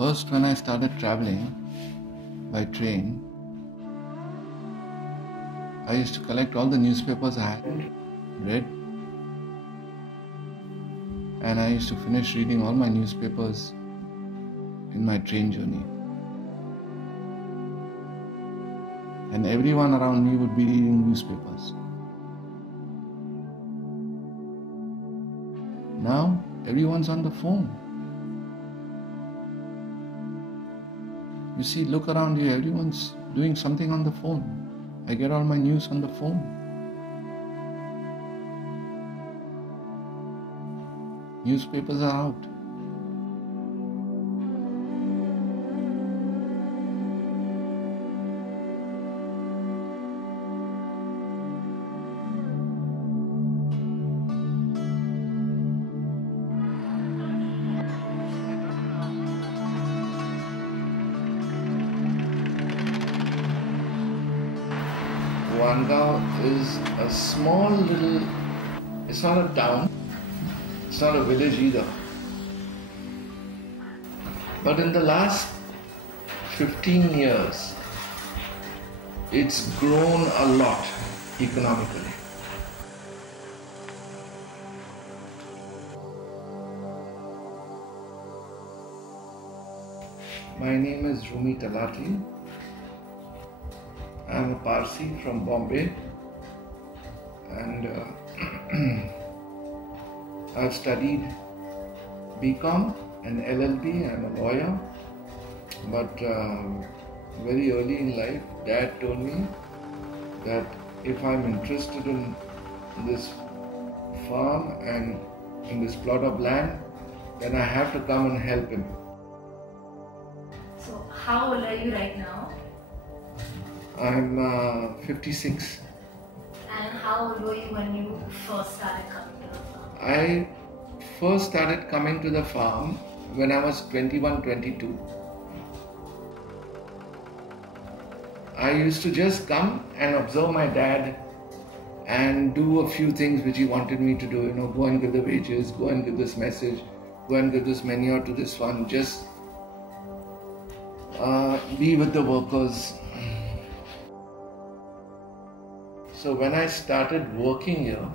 First, when I started traveling by train, I used to collect all the newspapers I hadn't read, and I used to finish reading all my newspapers in my train journey. And everyone around me would be reading newspapers. Now, everyone's on the phone. You see, look around you, everyone's doing something on the phone. I get all my news on the phone. Newspapers are out. Wangaon is a small little, it's not a town, it's not a village either. But in the last 15 years, it's grown a lot economically. My name is Rumi Talati. I'm a Parsi from Bombay, and I've studied BCom and LLB. I'm a lawyer, but very early in life, Dad told me that if I'm interested in this farm and in this plot of land, then I have to come and help him. So, how old are you right now? I'm 56. And how old were you when you first started coming to the farm? I first started coming to the farm when I was 21, 22. I used to just come and observe my dad and do a few things which he wanted me to do. Go and give the wages, go and give this message, go and give this manure to this one, just be with the workers. So when I started working here,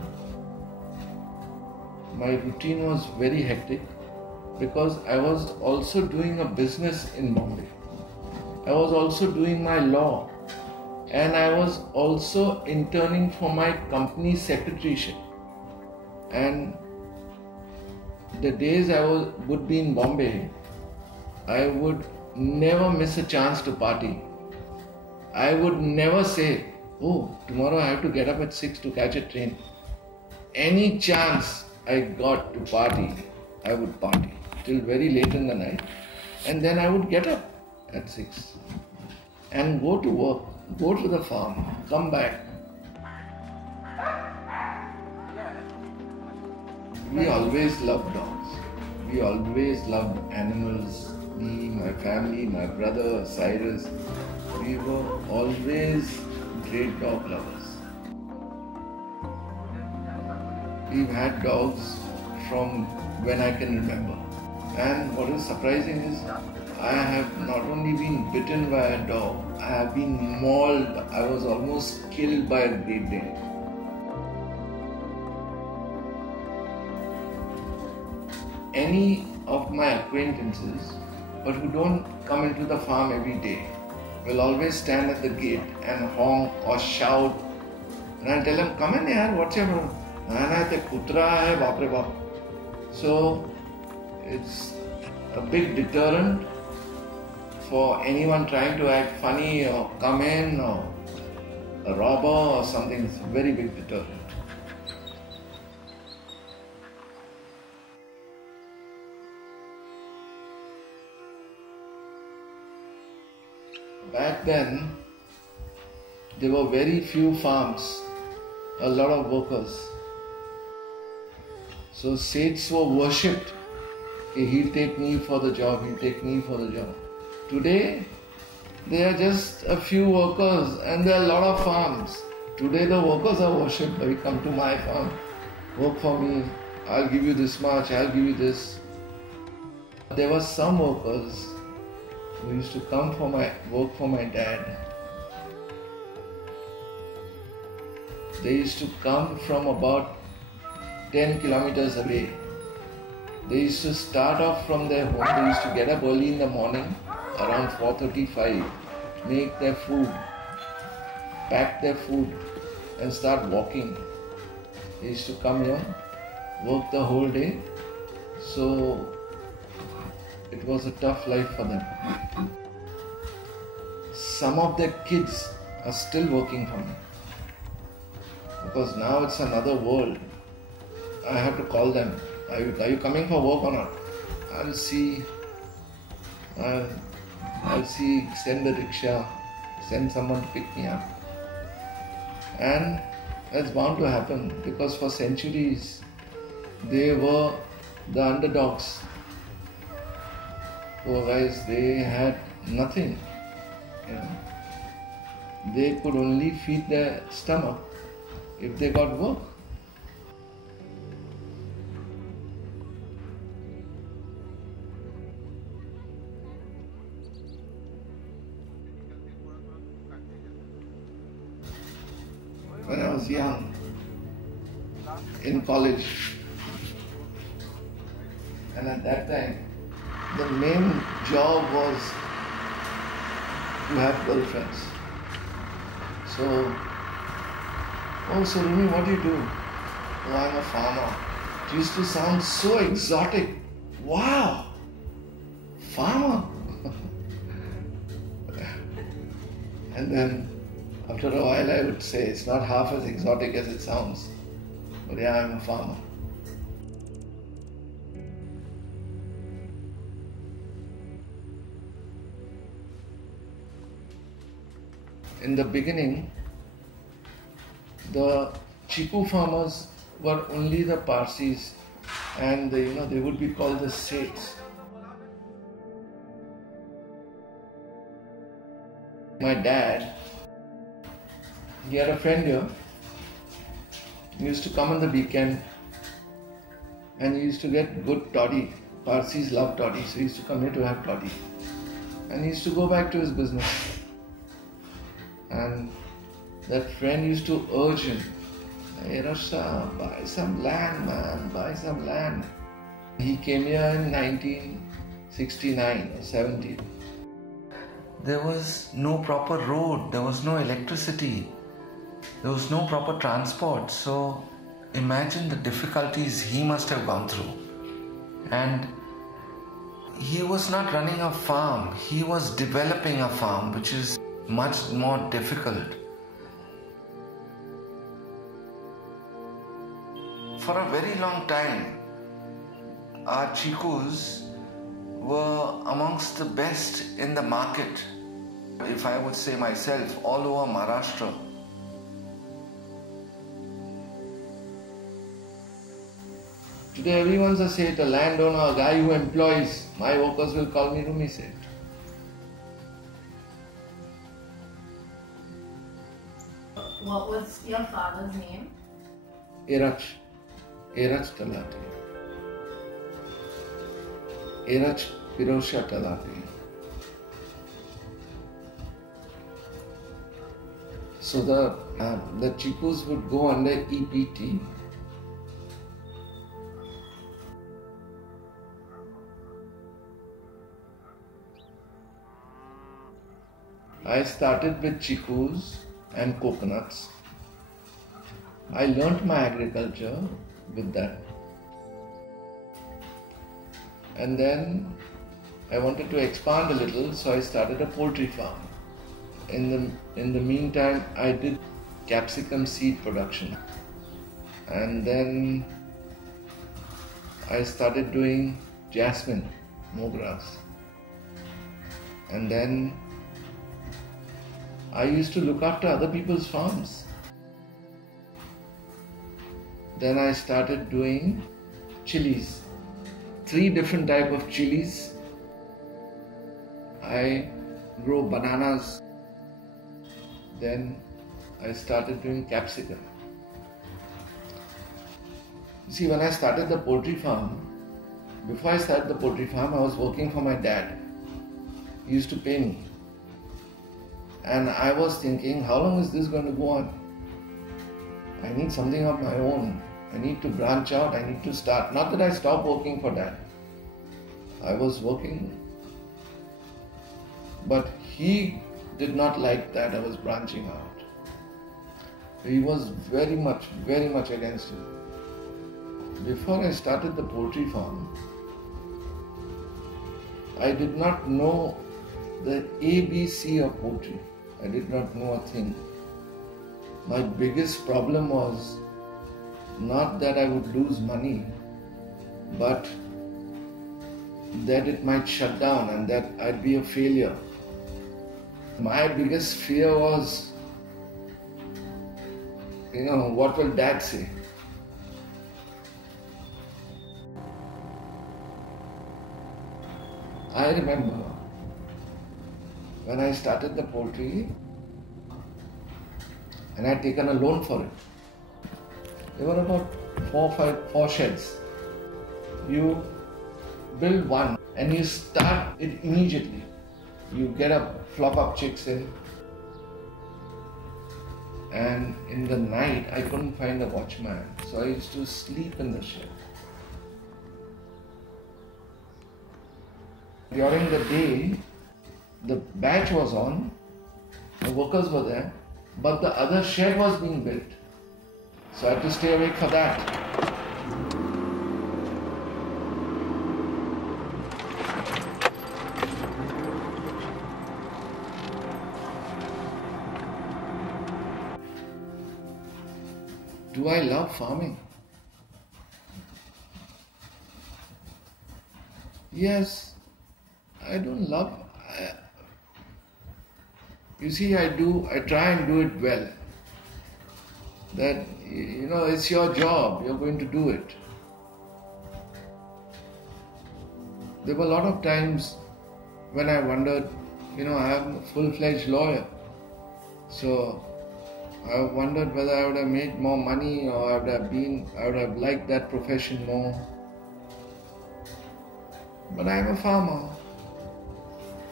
my routine was very hectic because I was also doing a business in Bombay. I was also doing my law, and I was also interning for my company secretaryship. And the days I would be in Bombay, I would never miss a chance to party. I would never say, oh, tomorrow I have to get up at 6 to catch a train. Any chance I got to party, I would party till very late in the night. And then I would get up at 6 and go to work, go to the farm, come back. We always loved dogs. We always loved animals. Me, my family, my brother, Cyrus, we were always great dog lovers. We've had dogs from when I can remember. And what is surprising is I have not only been bitten by a dog, I have been mauled. I was almost killed by a Great Dane. Any of my acquaintances, but who don't come into the farm every day, will always stand at the gate and honk or shout. And I'll tell them, come in yaar, what's your problem? Nana, te kutra hai, baap re baap. So, it's a big deterrent for anyone trying to act funny or come in or a robber or something. It's a very big deterrent. Back then, there were very few farms, a lot of workers. So Seths were worshipped. He'll take me for the job, he'll take me for the job. Today, there are just a few workers and there are a lot of farms. Today the workers are worshipped. They come to my farm, work for me, I'll give you this much, I'll give you this. There were some workers who used to come for my work for my dad. They used to come from about 10 kilometers away. They used to start off from their home. They used to get up early in the morning, around 4:35, make their food, pack their food, and start walking. They used to come here, work the whole day. So it was a tough life for them. Some of their kids are still working for me, because now it's another world. I have to call them. Are you coming for work or not? I'll see. Send the rickshaw, send someone to pick me up. And that's bound to happen, because for centuries they were the underdogs. Poor guys, they had nothing. They could only feed their stomach if they got work. When I was young, in college, and at that time, the main job was to have girlfriends. So, Rumi, what do you do? Oh, I'm a farmer. It used to sound so exotic. Wow! Farmer! And then, after a while, I would say it's not half as exotic as it sounds. But yeah, I'm a farmer. In the beginning, the chiku farmers were only the Parsis, and they would be called the Seths. My dad, he had a friend here. He used to come on the weekend and he used to get good toddy. Parsis love toddy, so he used to come here to have toddy. And he used to go back to his business. And that friend used to urge him, "Hey Rasha, buy some land, man, buy some land." He came here in 1969 or 70. There was no proper road, there was no electricity, there was no proper transport. So imagine the difficulties he must have gone through. And he was not running a farm, he was developing a farm, which is much more difficult. For a very long time, our chikus were amongst the best in the market, if I would say myself, all over Maharashtra. Today everyone's a Seth, a landowner, a guy who employs. My workers will call me Rumi Seth. What was your father's name? Erach Talati. Erach Pirosha Talati. So the chikus would go under EPT. I started with chikus and coconuts. I learnt my agriculture with that. And then I wanted to expand a little, so I started a poultry farm. In the meantime, I did capsicum seed production. And then I started doing jasmine, mograss. And then I used to look after other people's farms. Then I started doing chilies. 3 different types of chilies. I grow bananas. Then I started doing capsicum. See, when I started the poultry farm, before I started the poultry farm, I was working for my dad. He used to pay me. And I was thinking, how long is this going to go on? I need something of my own. I need to branch out. I need to start. Not that I stopped working for Dad. I was working. But he did not like that I was branching out. He was very much against it. Before I started the poultry farm, I did not know the ABC of poultry. I did not know a thing. My biggest problem was not that I would lose money, but that it might shut down and that I'd be a failure. My biggest fear was, what will Dad say? I remember when I started the poultry and I had taken a loan for it. There were about four sheds. You build one and you start it immediately. You get a flock of chicks in, and in the night I couldn't find a watchman, so I used to sleep in the shed. During the day, the batch was on, the workers were there, but the other shed was being built. So I had to stay awake for that. Do I love farming? Yes. I don't love. You see, I try and do it well. That, it's your job, you're going to do it. There were a lot of times when I wondered, I am a full-fledged lawyer. So I wondered whether I would have made more money or I would have liked that profession more. But I am a farmer.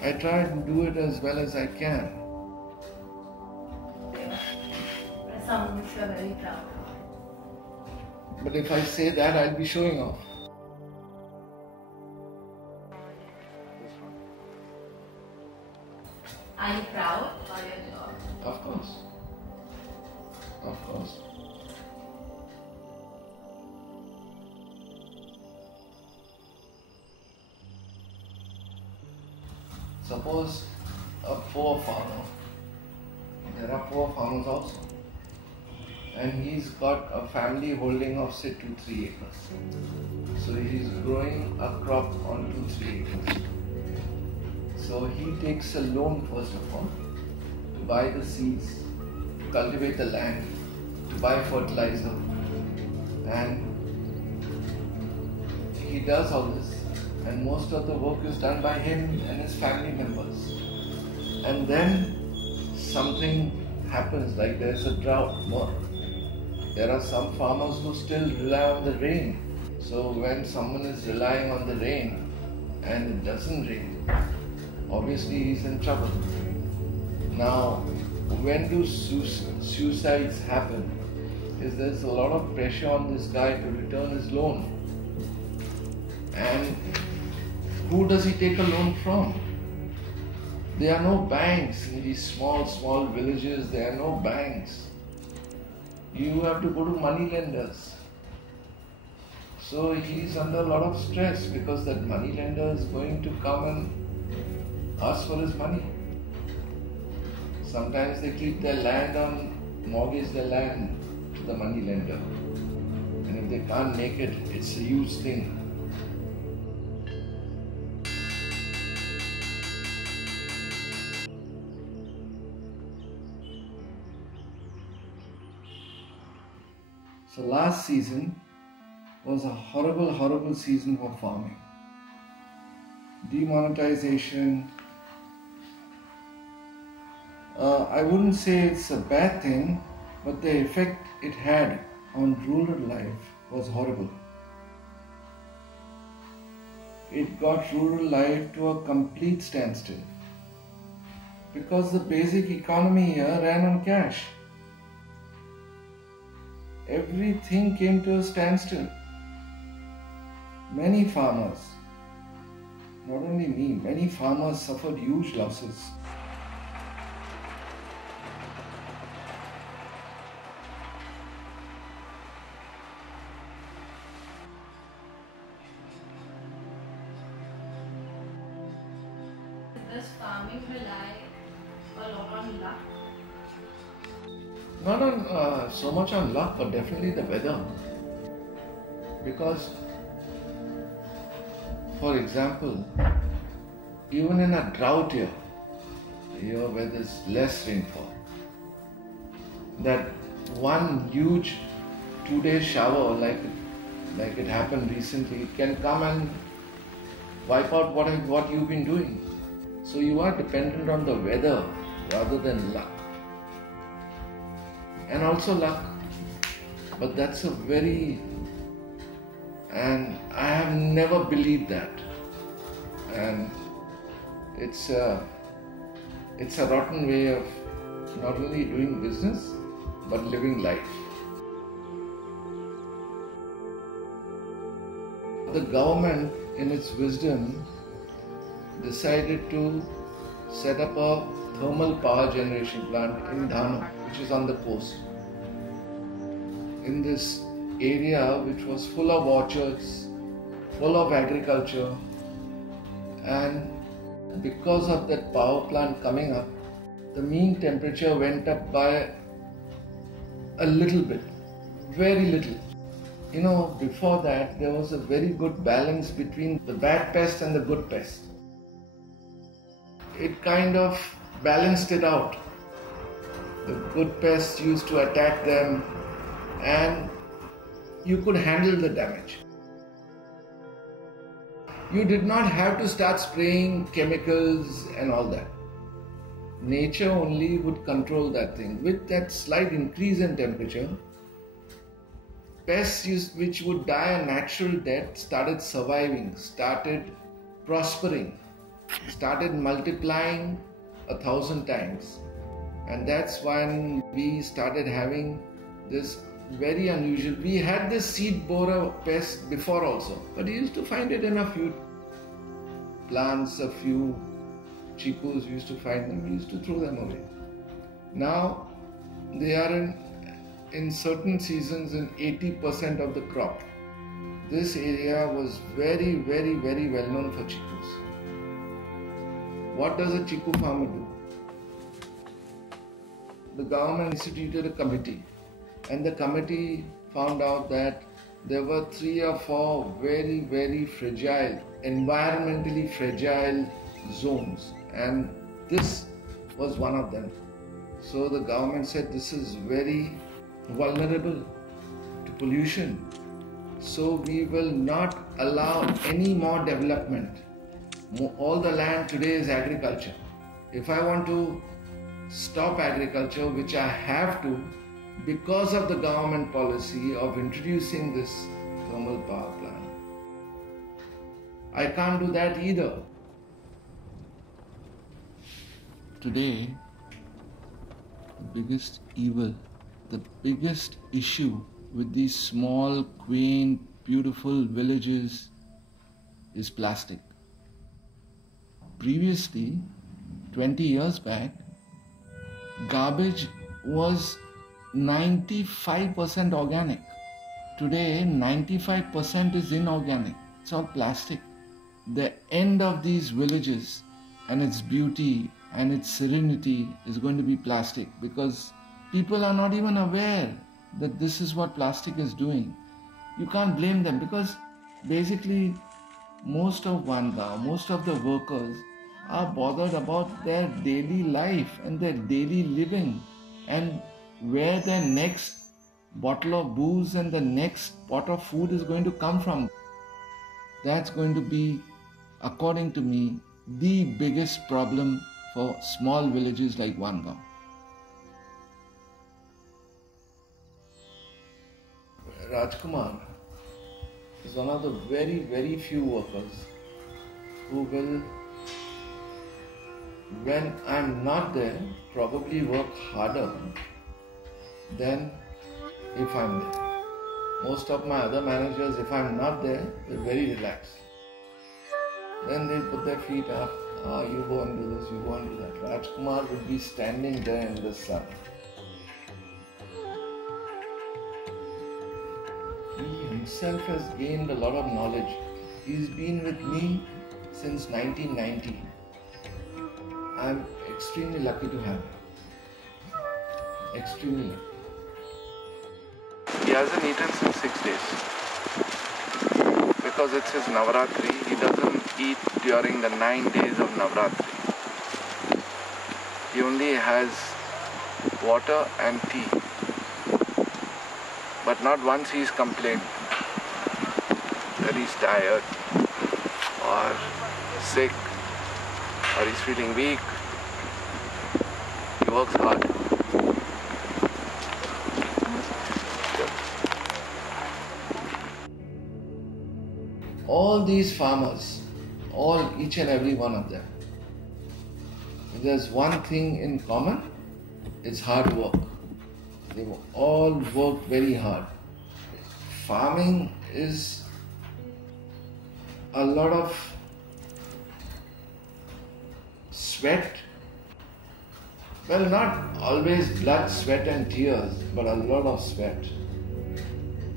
I try and do it as well as I can. Someone which you are very proud of. But if I say that, I'll be showing off. Are you proud of your job? Of course. Of course. Suppose a poor farmer, there are poor farmers also, and he's got a family holding of say 2-3 acres. So he's growing a crop on 2-3 acres. So he takes a loan first of all to buy the seeds, to cultivate the land, to buy fertilizer, and he does all this. And most of the work is done by him and his family members. And then something happens, like there's a drought. There are some farmers who still rely on the rain. So when someone is relying on the rain and it doesn't rain, obviously he's in trouble. Now, when do suicides happen? Is there's a lot of pressure on this guy to return his loan. And who does he take a loan from? There are no banks in these small villages. There are no banks. You have to go to money lenders. So he's under a lot of stress because that money lender is going to come and ask for his money. Sometimes they keep their land mortgage their land to the money lender. And if they can't make it, it's a huge thing. So last season was a horrible season for farming. Demonetization. I wouldn't say it's a bad thing, but the effect it had on rural life was horrible. It got rural life to a complete standstill. because the basic economy here ran on cash. Everything came to a standstill. Many farmers, not only me, many farmers suffered huge losses. Does farming rely a lot on luck? Not on so much on luck, but definitely the weather. Because, for example, even in a drought year where there's less rainfall, that one huge 2-day shower like it happened recently, it can come and wipe out what you've been doing. So you are dependent on the weather rather than luck. And also luck. But that's and I have never believed that. And it's a rotten way of not only doing business, but living life. The government, in its wisdom, decided to set up a thermal power generation plant in Dhano, which is on the coast. In this area which was full of orchards, full of agriculture, and because of that power plant coming up, the mean temperature went up by a little bit, very little. Before that there was a very good balance between the bad pest and the good pest. It kind of balanced it out. The good pests used to attack them and you could handle the damage. You did not have to start spraying chemicals and all that. Nature only would control that thing. With that slight increase in temperature, pests which would die a natural death started surviving, started prospering, started multiplying 1,000 times. And that's when we started having this very unusual. We had this seed borer pest before also, but you used to find it in a few plants, a few chicos, we used to find them, we used to throw them away. Now they are in certain seasons in 80% of the crop. This area was very, very, very well known for chicos. What does a chiku farmer do? The government instituted a committee, and the committee found out that there were 3 or 4 very, very fragile, environmentally fragile zones, and this was one of them. So the government said this is very vulnerable to pollution, so we will not allow any more development. All the land today is agriculture. If I want to stop agriculture, which I have to because of the government policy of introducing this thermal power plant, I can't do that either. Today, the biggest evil, the biggest issue with these small, quaint, beautiful villages is plastic. Previously, 20 years back, garbage was 95% organic. Today, 95% is inorganic. It's all plastic. The end of these villages and its beauty and its serenity is going to be plastic, because people are not even aware that this is what plastic is doing. You can't blame them, because basically most of Vangaon, most of the workers are bothered about their daily life and their daily living and where their next bottle of booze and the next pot of food is going to come from. That's going to be, according to me, the biggest problem for small villages like Vangaon. Rajkumar is one of the very, very few workers who will when I'm not there, probably work harder than if I'm there. Most of my other managers, if I'm not there, they're very relaxed. Then they put their feet up. You go and do this, you go and do that. Rajkumar would be standing there in the sun. He himself has gained a lot of knowledge. He's been with me since 1990. I'm extremely lucky to have him. Extremely lucky. He hasn't eaten since 6 days. Because it's his Navaratri, he doesn't eat during the 9 days of Navaratri. He only has water and tea. But not once he's complained that he's tired or sick or he's feeling weak. He works hard. All these farmers, each and every one of them, if there's one thing in common, it's hard work. They all work very hard. Farming is a lot of sweat. Well, not always blood, sweat and tears, but a lot of sweat.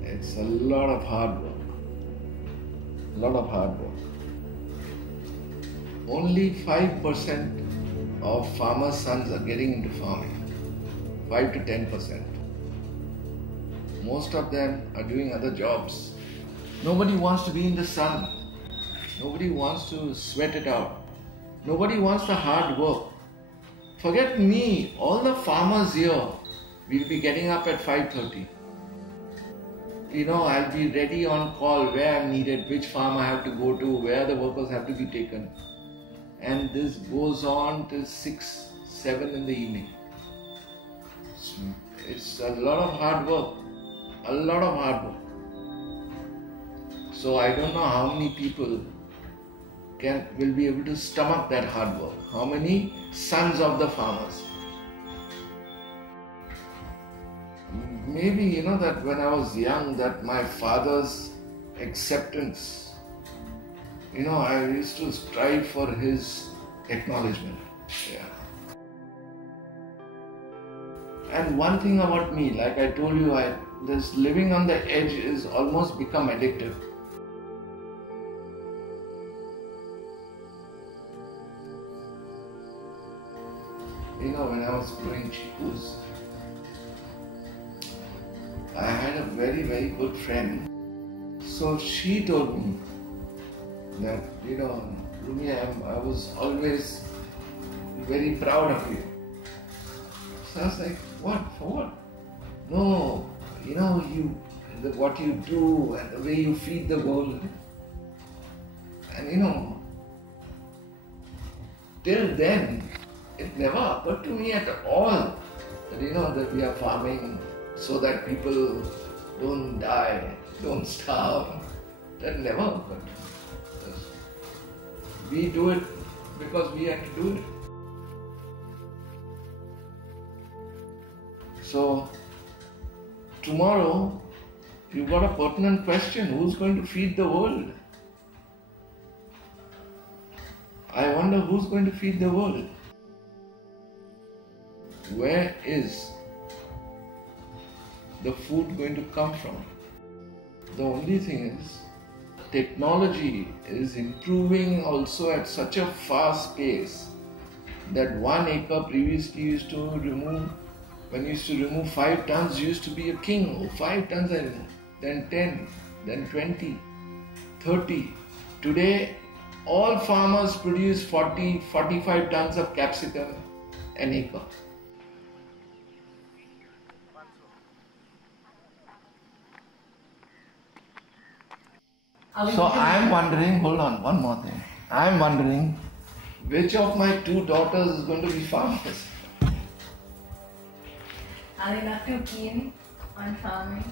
It's a lot of hard work. A lot of hard work. Only 5% of farmers' sons are getting into farming. 5 to 10%. Most of them are doing other jobs. Nobody wants to be in the sun. Nobody wants to sweat it out. Nobody wants the hard work. Forget me, all the farmers here will be getting up at 5:30. I'll be ready on call where I'm needed, which farm I have to go to, where the workers have to be taken. And this goes on till 6, 7 in the evening. It's a lot of hard work. A lot of hard work. So I don't know how many people will be able to stomach that hard work. How many sons of the farmers? Maybe, that when I was young, that my father's acceptance, I used to strive for his acknowledgement. Yeah. And one thing about me, like I told you, this living on the edge is almost become addictive. When I was growing chikus, I had a very, very good friend. So she told me that, Rumi, I was always very proud of you. So I was like, what? For what? No, what you do and the way you feed the world. And till then, it never occurred to me at all that, that we are farming so that people don't die, don't starve. That never occurred to me. We do it because we have to do it. So, tomorrow, you've got a pertinent question. Who's going to feed the world? I wonder who's going to feed the world. Where is the food going to come from? The only thing is, technology is improving also at such a fast pace that 1 acre previously used to remove, when you used to remove 5 tons, you used to be a king. Oh, 5 tons I remove. Then 10, then 20, 30. Today, all farmers produce 40, 45 tons of capsicum an acre. So I'm wondering, hold on, one more thing. I'm wondering which of my 2 daughters is going to be farmers. Are they not too keen on farming?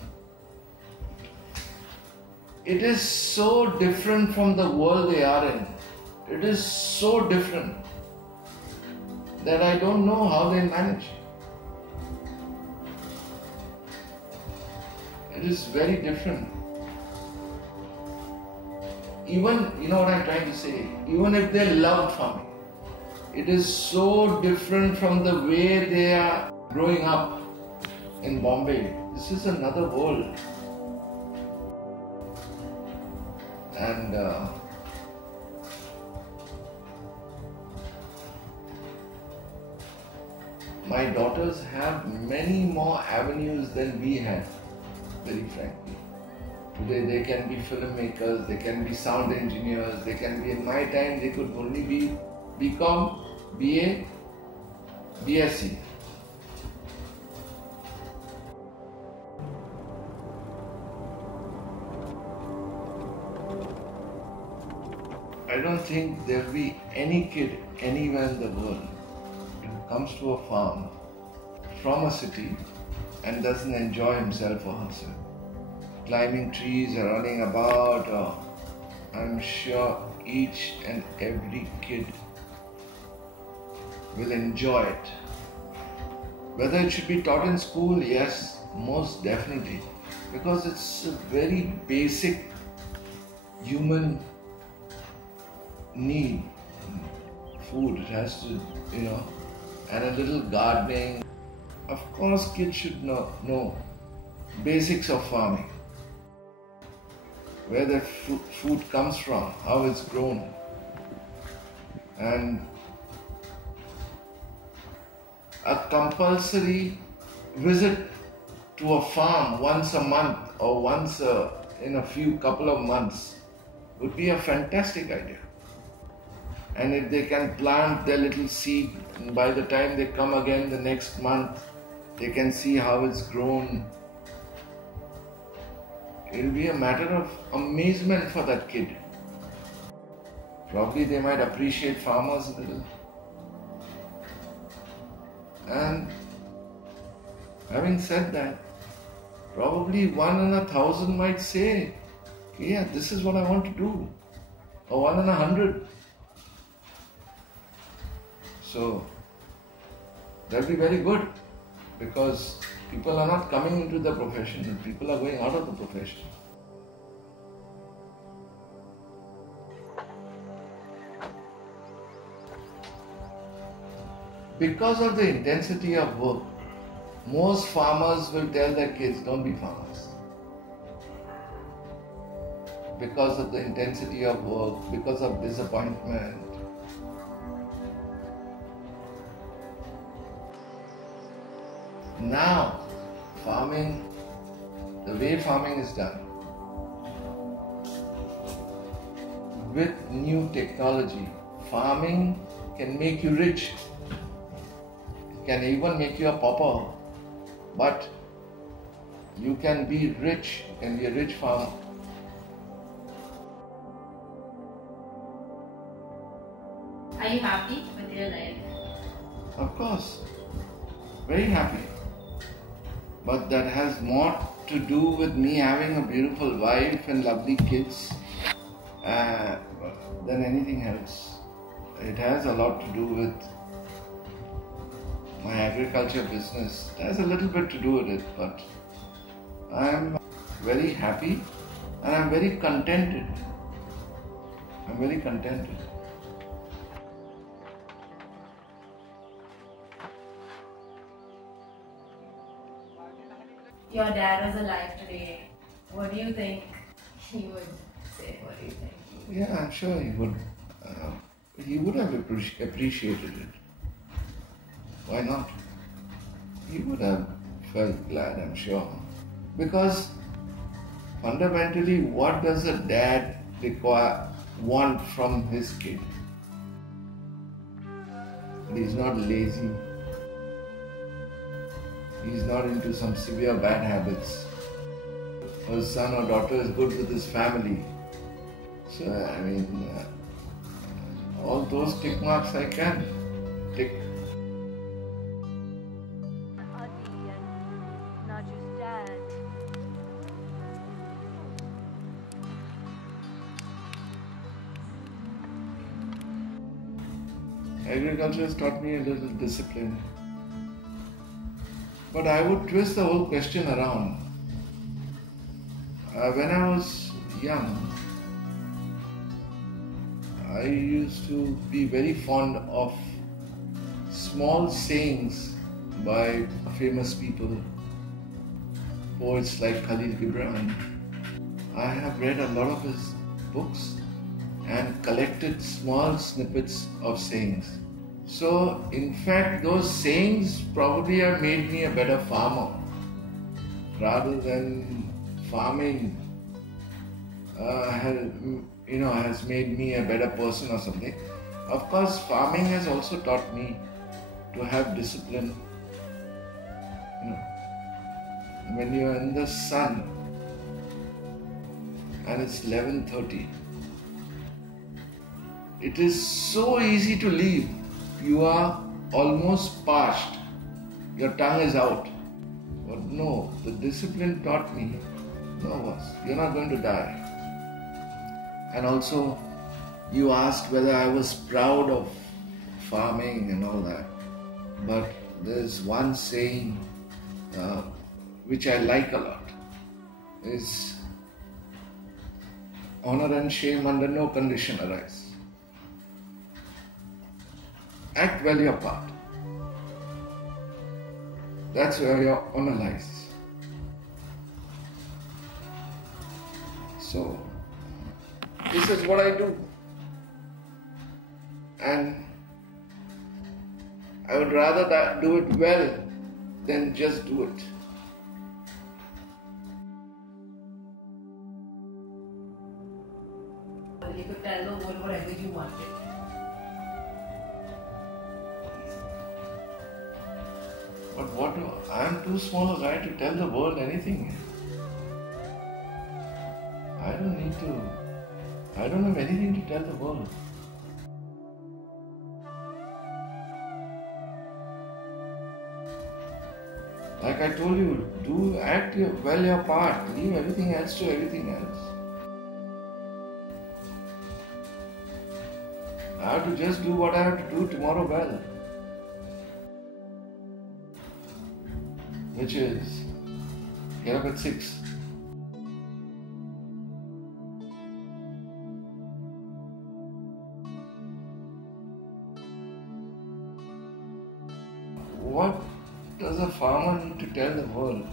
It is so different from the world they are in. It is so different. that I don't know how they manage. It is very different. Even, you know what I'm trying to say, even if they loved farming, it is so different from the way they are growing up in Bombay. This is another world. And my daughters have many more avenues than we had, very frankly. Today they can be filmmakers, they can be sound engineers, they can be, in my time they could only be BCom, BA, BSc. I don't think there will be any kid anywhere in the world who comes to a farm from a city and doesn't enjoy himself or herself. Climbing trees or running about, or I'm sure each and every kid will enjoy it. Whether it should be taught in school, yes, most definitely, because it's a very basic human need. Food, it has to, and a little gardening. Of course, kids should know basics of farming, where the food comes from, how it's grown, and a compulsory visit to a farm once a month or once in a couple of months would be a fantastic idea. And if they can plant their little seed, and by the time they come again the next month, they can see how it's grown. It will be a matter of amazement for that kid. Probably they might appreciate farmers a little. And having said that, probably 1 in 1,000 might say, yeah, this is what I want to do. Or 1 in 100. So that'll be very good, because people are not coming into the profession and people are going out of the profession. Because of the intensity of work, most farmers will tell their kids, don't be farmers. Because of the intensity of work, because of disappointment. Now, farming, the way farming is done, with new technology, farming can make you rich. It can even make you a pauper, but you can be rich, you can be a rich farmer. Are you happy with your life? Of course, very happy. But that has more to do with me having a beautiful wife and lovely kids than anything else. It has a lot to do with my agriculture business. It has a little bit to do with it, but I'm very happy and I'm very contented. I'm very contented. Your dad was alive today. What do you think he would say? What do you think? Yeah, I'm sure he would. He would have appreciated it. Why not? He would have felt glad, I'm sure. Because fundamentally, what does a dad want from his kid? He's not lazy. He's not into some severe bad habits. His son or daughter is good with his family. So, I mean, all those tick marks I can tick. Adi and Naju's dad. Agriculture has taught me a little discipline. But I would twist the whole question around. When I was young, I used to be very fond of small sayings by famous people, poets like Khalil Gibran. I have read a lot of his books and collected small snippets of sayings. So, in fact, those sayings probably have made me a better farmer rather than farming has made me a better person or something. Of course, farming has also taught me to have discipline. When you are in the sun and it's 11:30, it is so easy to leave. You are almost parched. Your tongue is out. But no, the discipline taught me, no boss, you're not going to die. And also, you asked whether I was proud of farming and all that. But there's one saying which I like a lot. Is honor and shame under no condition arise. Act well your part. That's where your honor lies. So, this is what I do. And I would rather do it well than just do it. You could tell the world whatever you wanted. But I'm too small a guy to tell the world anything. I don't have anything to tell the world. Like I told you, act well your part. Leave everything else to everything else. I have to just do what I have to do tomorrow well. Which is get up at 6. What does a farmer need to tell the world?